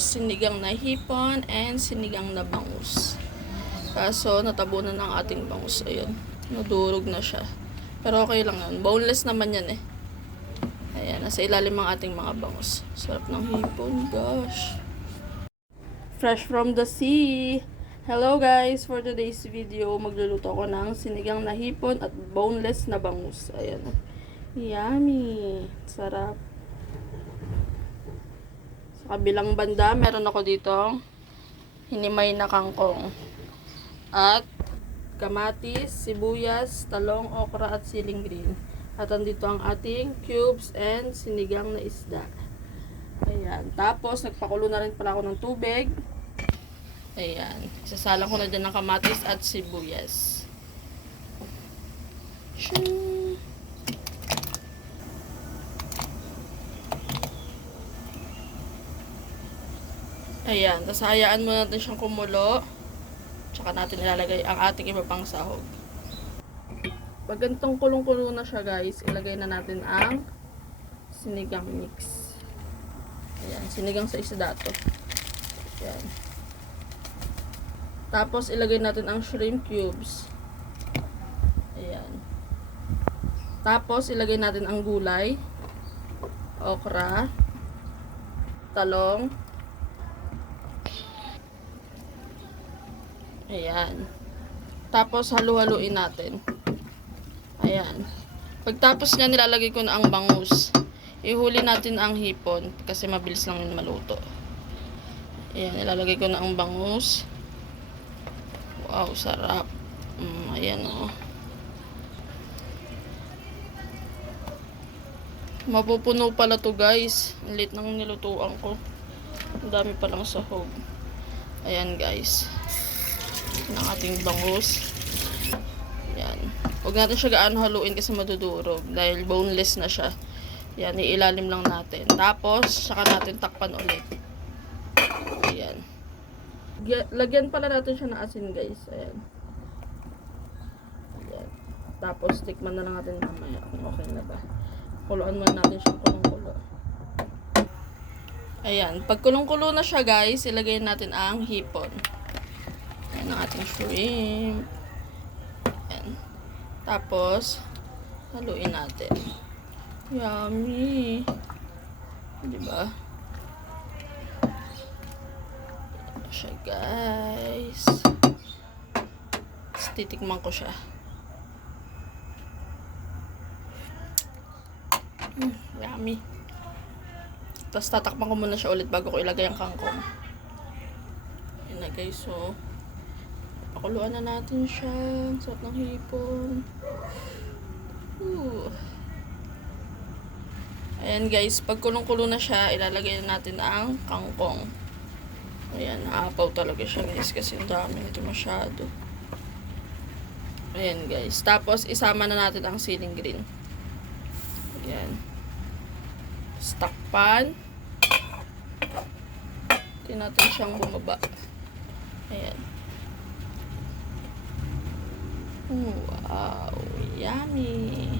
cubes, sinigang na hipon, and sinigang na bangus. Kaso, natabunan ng ating bangus. Ayun, nadurog na siya. Pero okay lang yun. Boneless naman yan eh. Ayan, nasa ilalim ang ating mga bangus. Sarap ng hipon, gosh. Fresh from the sea. Hello guys, for today's video, magluluto ako ng sinigang na hipon at boneless na bangus. Ayan. Yummy. Sarap. Sa kabilang banda, meron ako dito hinimay na kangkong. At kamatis, sibuyas, talong, okra at siling green. At andito ang ating cubes and sinigang na isda. Ayan. Tapos, nagpakulo na rin pala ako ng tubig. Ayan. Isasalang ko na dyan ng kamatis at sibuyas. Shoo! Ayan. Tapos, hayaan mo natin siyang kumulo. Tsaka natin ilalagay ang ating iba pang sahog. Pag ganitong kulong-kulo na siya guys, ilagay na natin ang sinigang mix. Ayan. Sinigang sa isda to. Ayan. Tapos, ilagay natin ang shrimp cubes. Ayan. Tapos, ilagay natin ang gulay. Okra. Talong. Ayan. Tapos, halu-haluin natin. Ayan. Pagtapos niya, nilalagay ko na ang bangus. Ihuli natin ang hipon kasi mabilis lang yun maluto. Ayan. Nilalagay ko na ang bangus. Wow, sarap. Ayan o. Mapupuno pala to guys. Ang lit ng nilutuan ko. Ang dami palang sahog. Ayan guys. Ng ating bangus. Yan. Huwag natin siya gaano haluin kasi madudurog. Dahil boneless na siya. Yan. Iilalim lang natin. Tapos, saka natin takpan ulit. Ayan. Lagyan pala natin siya ng asin guys. Ayan. Ayan. Tapos, tikman na lang natin mamaya kung okay na ba. Kuluan muna natin siya kulong-kulo. Ayan. Pag kulong-kulo na siya guys, ilagay natin ang hipon. Ayan ang ating shrimp. Ayan. Tapos, haluin natin. Yummy. Diba? Ayan siya, guys. Tapos, titikman ko siya. Yummy. Tapos, tatakpan ko muna siya ulit bago ko ilagay ang kangkong. Ayan na, guys. So, pakuluan na natin siya. Sarap ng hipon. Ayan guys, pag kulong-kulo na siya, ilalagay na natin ang kangkong. Ayan, aapaw talaga siya guys kasi ang dami nito masyado. Ayan guys, tapos isama na natin ang siling green. Ayan. Takpan. Hindi natin siyang bumaba. Ayan. Wow, yummy.